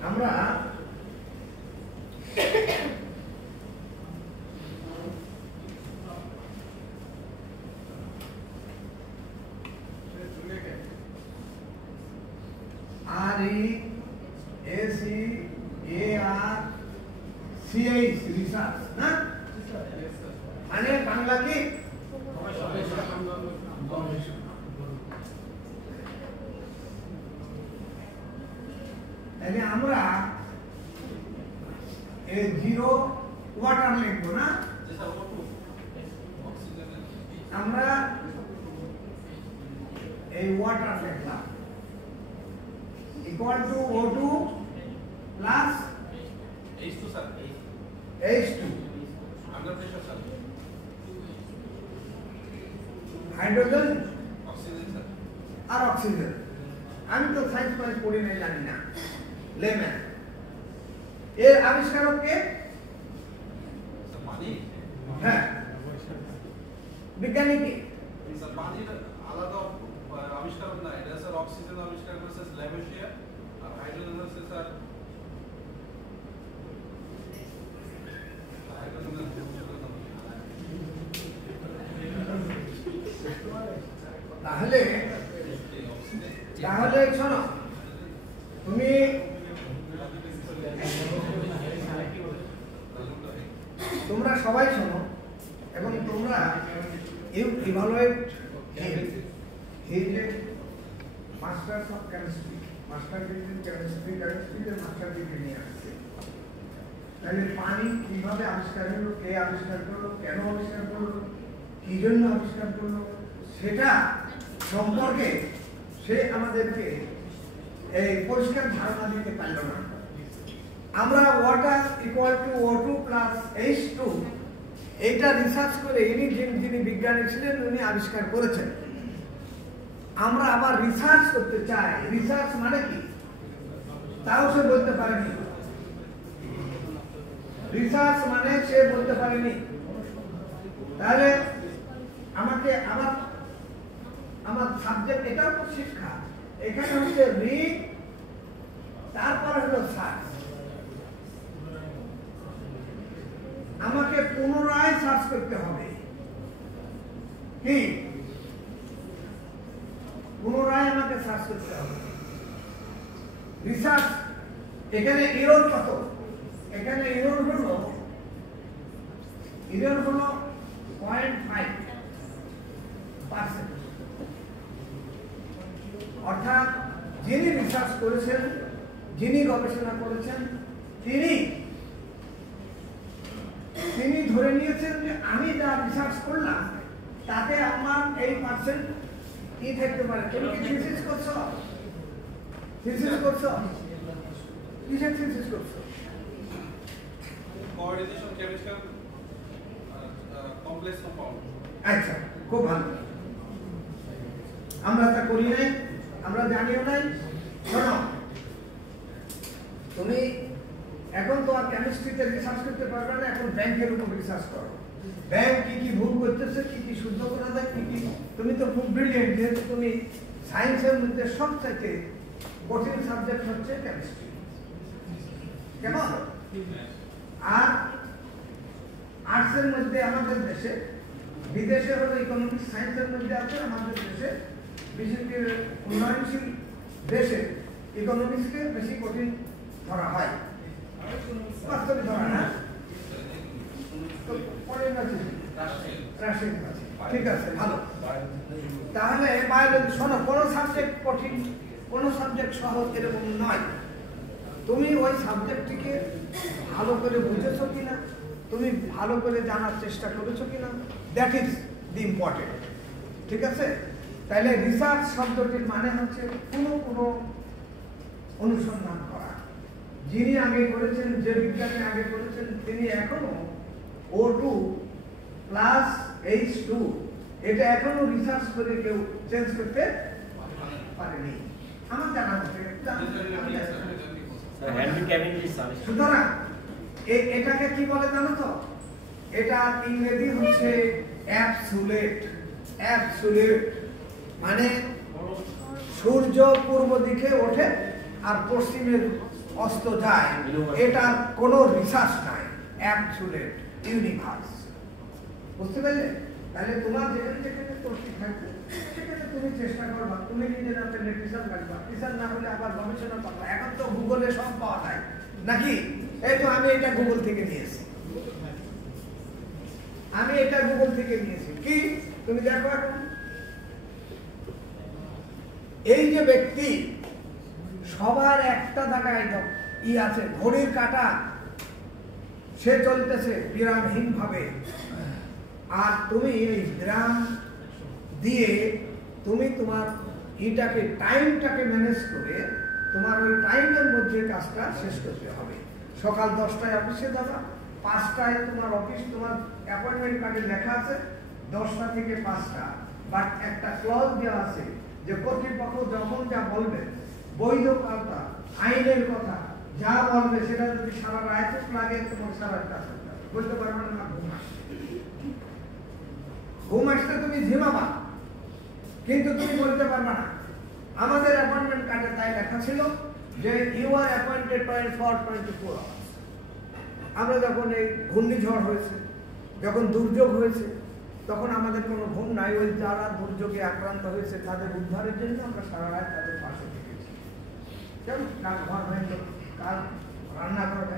আমরা RESEARCH research না মানে বাংলা কি তাহলে আমরা এই জিরো ওয়াটার লিখব না আমরা এই ওয়াটার লিখলাম equal to O2 plus H2 sir. H2 Under pressure sir. Hydrogen Oxygen sir. R oxygen আমি তো সায়েন্স পড়ে পড়ি নাই জানি না লেম্যান এর আবিষ্কারক কে Sir পানি. হ্যাঁ বিজ্ঞানী কে Sir পানির আলাদা আবিষ্কার না এটা স্যার অক্সিজেন আবিষ্কার করেছে ল্যাভোশিয়ার আর হাইড্রোজেন হচ্ছে স্যার তাহলে তাহলে শোনো তুমি তোমরা সবাই শোনো এবং তোমরা ইভালুয়েট এই যে masters of chemistry master degree কেমিস্ট্রিতে মাস্টার ডিগ্রি নিয়ে আসছে তাহলে পানি কিভাবে আবিষ্কার হলো কে আবিষ্কার করলো কেন আবিষ্কার করলো কি জন্য আবিষ্কার করলো সেটা সম্পর্কে সে আমাদেরকে এই পরিষ্কার ধারণা দিতে পারল না আমরা water equal to O2 plus H2 এইটা রিসার্চ করে ইনি যিনি বিজ্ঞানী ছিলেন উনি আবিষ্কার করেছেন আমরা আবার রিসার্চ করতে চাই রিসার্চ মানে কি তাও সে বলতে পারেনি রিসার্চ মানে সে বলতে পারেনি তাহলে আমাকে আবার আমার সাবজেক্ট এটাও তো শিক্ষা এখানে হচ্ছে রিড তারপর হলো সার্চ আমাকে পুনরায় সার্চ করতে হবে কি পুনরায় আমাকে সার্চ করতে হবে রিসার্চ এখানে এরর কত এখানে এরর হলো 0.5% অর্থাৎ যিনি রিসার্চ করেছেন যিনি গবেষণা করেছেন তিনি ধরে নিয়েছেন যে আমি যা রিসার্চ করলাম তাতে আমার এই পার্সেন্ট কি থাকতে পারে তুমি কি থিসিস করছো কিসের থিসিস করছো কোঅর্ডিনেশন কেমিক্যাল কমপ্লেক্স কম্পাউন্ড আচ্ছা খুব ভালো আমরা তা করি নাই আমরা জানিও নাই শোনো তুমি এখন তো আর কেমিস্ট্রিতে রিসার্চ করতে পারবে না এখন ব্যাংকের উপর রিসার্চ করো ব্যাংক কি ভুল করতেছে কি শুদ্ধ করা যায় কি তুমি তো খুব ব্রিলিয়েন্ট যেহেতু তুমি সায়েন্সের মধ্যে সবথেকে কঠিন সাবজেক্ট হচ্ছে কেমিস্ট্রি কেমন আর আর্টসের মধ্যে আমাদের দেশে বিদেশে হলো ইকোনমিক্স সায়েন্সের মধ্যে আছে আমাদের দেশে বিশেষ করে উন্নয়নশীল দেশে ইকোনমিক্সকে বেশি কঠিন ধরা হয় বাস্তবে ধরা না ঠিক আছে ভালো তাহলে বায়োলজি শোনো কোনো সাবজেক্ট কঠিন কোনো সাবজেক্ট সহজ এরকম নয় তুমি ওই সাবজেক্টটিকে ভালো করে বুঝেছো কিনা তুমি ভালো করে জানার চেষ্টা করেছো কিনা দ্যাট ইজ দি ইম্পর্টেন্ট ঠিক আছে তাহলে রিসার্চ শব্দটির মানে হচ্ছে কোনো অনুসন্ধান করা যিনি আগে করেছেন যে বিজ্ঞানী আগে করেছেন তিনি এখনো O2 প্লাস H2 এটা এখনো রিসার্চ করে কেউ চেঞ্জ করতে পারেনি আমার জানা মতে সুতরাং এটাকে কি বলে জানো তো এটা ইংরেজি হচ্ছে অ্যাবসোলিউট মানে সূর্য পূর্ব দিকে ওঠে আর পশ্চিমের অস্ত যায়, এটার কোনো রিসার্চ নাই, অ্যাবসলিউট ইউনিভার্স। বুঝতে পারলে? তাহলে তোমার যেখানে যেখানে তথ্য থাকবে সেখানে তুমি চেষ্টা করবা, তুমি নিজের হাতে টিচার লাগবা, টিচার না হলে আবার গবেষণা করবা। এখন তো গুগলে সব পাওয়া যায় নাকি? এই তো আমি এটা গুগল থেকে নিয়েছি, আমি এটা গুগল থেকে নিয়েছি। কি তুমি দেখো এখন এই যে ব্যক্তি সবার একটা জায়গায় ই আছে, ঘড়ির কাঁটা, সে চলতেছে বিরামহীন ভাবে, আর তুমি এই বিরাম দিয়ে তুমি তোমার ইটাকে টাইমটাকে ম্যানেজ করে তোমার ওই টাইমের মধ্যে কাজটা শেষ করতে হবে। সকাল 10টায় অফিসে যাবা, 5টায় তোমার অফিস, তোমার অ্যাপয়েন্টমেন্ট কার্ডে লেখা আছে 10টা থেকে 5টা, বাট একটা ক্লজ দেওয়া আছে যে কর্তৃপক্ষ যখন যা বলবে, বৈধ কথা, আইনের কথা যা বলবে সেটা যদি সারা রাত লাগে তোমার সারা কাজ করতে হবে। বুঝতে পারবে না? ঘুম আসলে তুমি ঝিমাবা, কিন্তু তুমি বলতে পারবে না। আমাদের অ্যাপয়েন্টমেন্ট কার্ডে তাই লেখা ছিল যে you are appointed for 24 hours. আমরা যখন এই ঘূর্ণিঝড় হয়েছে, যখন দুর্যোগ হয়েছে, তখন আমাদের কোনো ঘুম নাই। ওই যারা দুর্যোগে আক্রান্ত হয়েছে তাদের উদ্ধারের জন্য আমরা সারা রাত তাদের পাশে থেকেছি। কেমন কাল ঘর হয়ে কাল রান্না করে